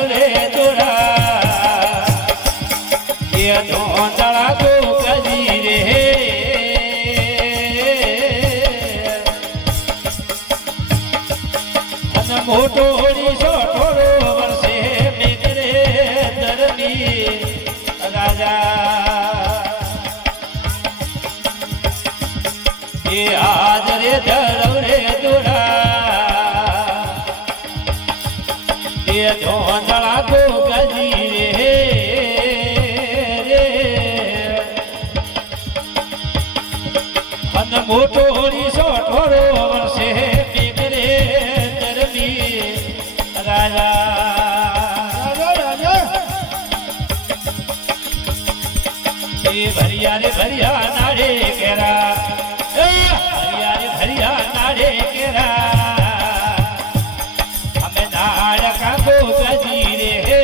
ધરવરે દોરા એ ધોંધળા તો ગજી રે અને મોટો ઓડીશો થોડો વર્ષે મેઘરે ધરણી રાજા એ હાજરે ધરવરે દોરા એ ધોંધળા તો ગજી રે અને મોટો ઓડીશો થોડો વર્ષે મેઘરે ધરણી રાજા એ ભરિયા રે ભરિયા નાડે કેરા ભરિયા રે ભરિયા નાડે કેરા અમે નાડ કાકો ગજી રે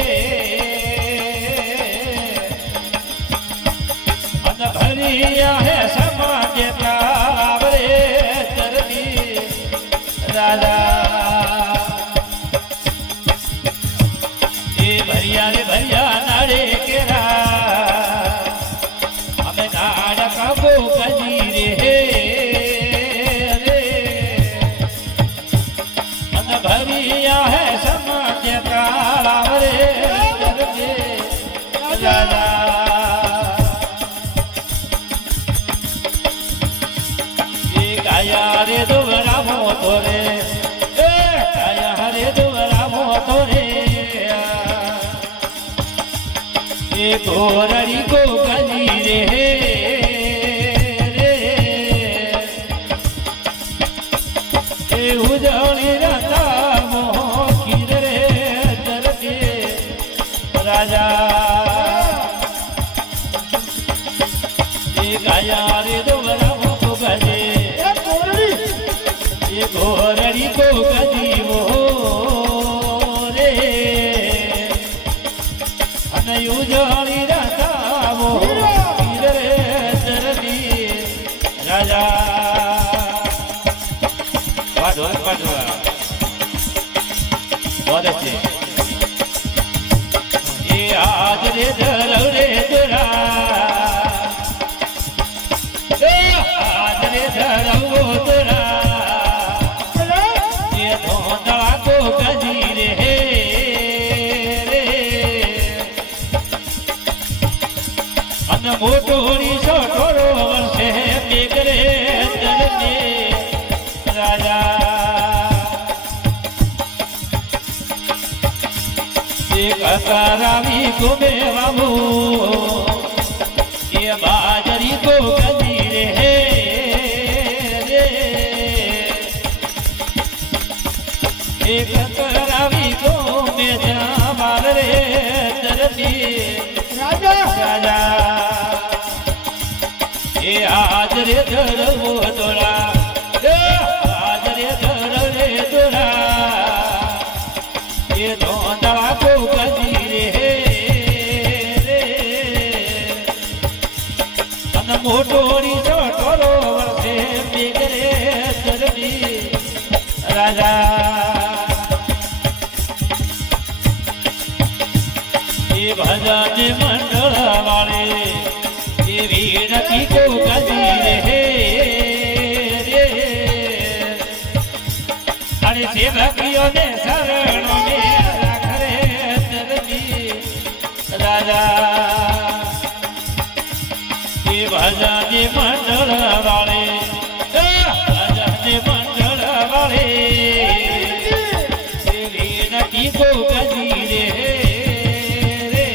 અને ભરિયા હે સમાજ રે તરની રાજા એ ભરિયા રે ભરિયા નાડે કેરા અમે નાડ કાકો ગજી રે અને ભરિયા હે સમાજ રે એ ગાયા રે દોરા મોતો રે એ ગાયા રે દોરા મોતો રે એ ગોરડી કો ગજી રે એ ઉજળી રાતા મોખી રે દરદે રાજા એ ગાયા રે દોરા મોતો ગજે એ ગોરડી કો ગજી વો રે અને ઉજળી રાતા મોખી રે દરદે રાજા પાડવા बहुत अच्छे ये आज रे धरवरे दोरा आज रे धरवो दोरा ये धोंधळा को गजी रे અને મોટો ઓડીશો થોડો વર્ષે મેઘરે ધરણી રાજા કરાવી ગોમે બાબુ એ બાજરી તો ગજી રે એક કરાવી ગોમે જામાર રે ધરતી રાજા એ આજ રે ધરવો દોરા આજ રે ધરવે દોરા એ ધોંધળા કો ગજી રે અને મોટો ઓડીશો થોડો વર્ષે મેઘરે ધરણી રાજા એ ભજન મંડળ વાળે એ વીણતી કો ગજી રે અને સેવકીઓને શરણો ને રાખરે ધરતી રાજા એ ભજન મંડળ વાળે ભજન મંડળ વાળે એ વીણતી કો ગજી રે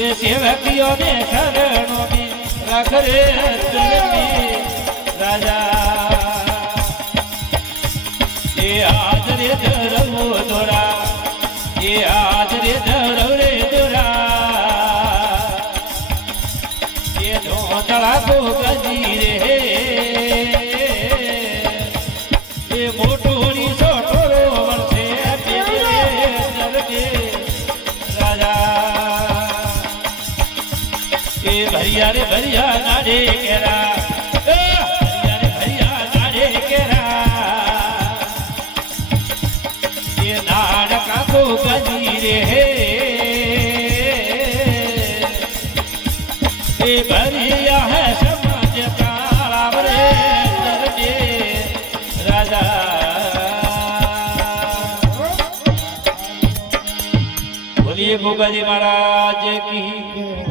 એ સેવકીઓને શરણો ને રાખરે ધરતી રાજા એ હાજરે ધરવો દોરા એ હાજરે ધરવરે દોરા એ ધોંધળા કો ગજી રે એ મોટો ઓડીશો થોડો વર્ષે ધરતી રાજા એ ભરિયા રે ભરિયા નાડે કેરા ભરિયા રે ભરિયા નાડે કેરા નાડ કાકો ગજ हे ए भरिया है समाज काला रे दरजे राजा बोलिए गोगा जी महाराज की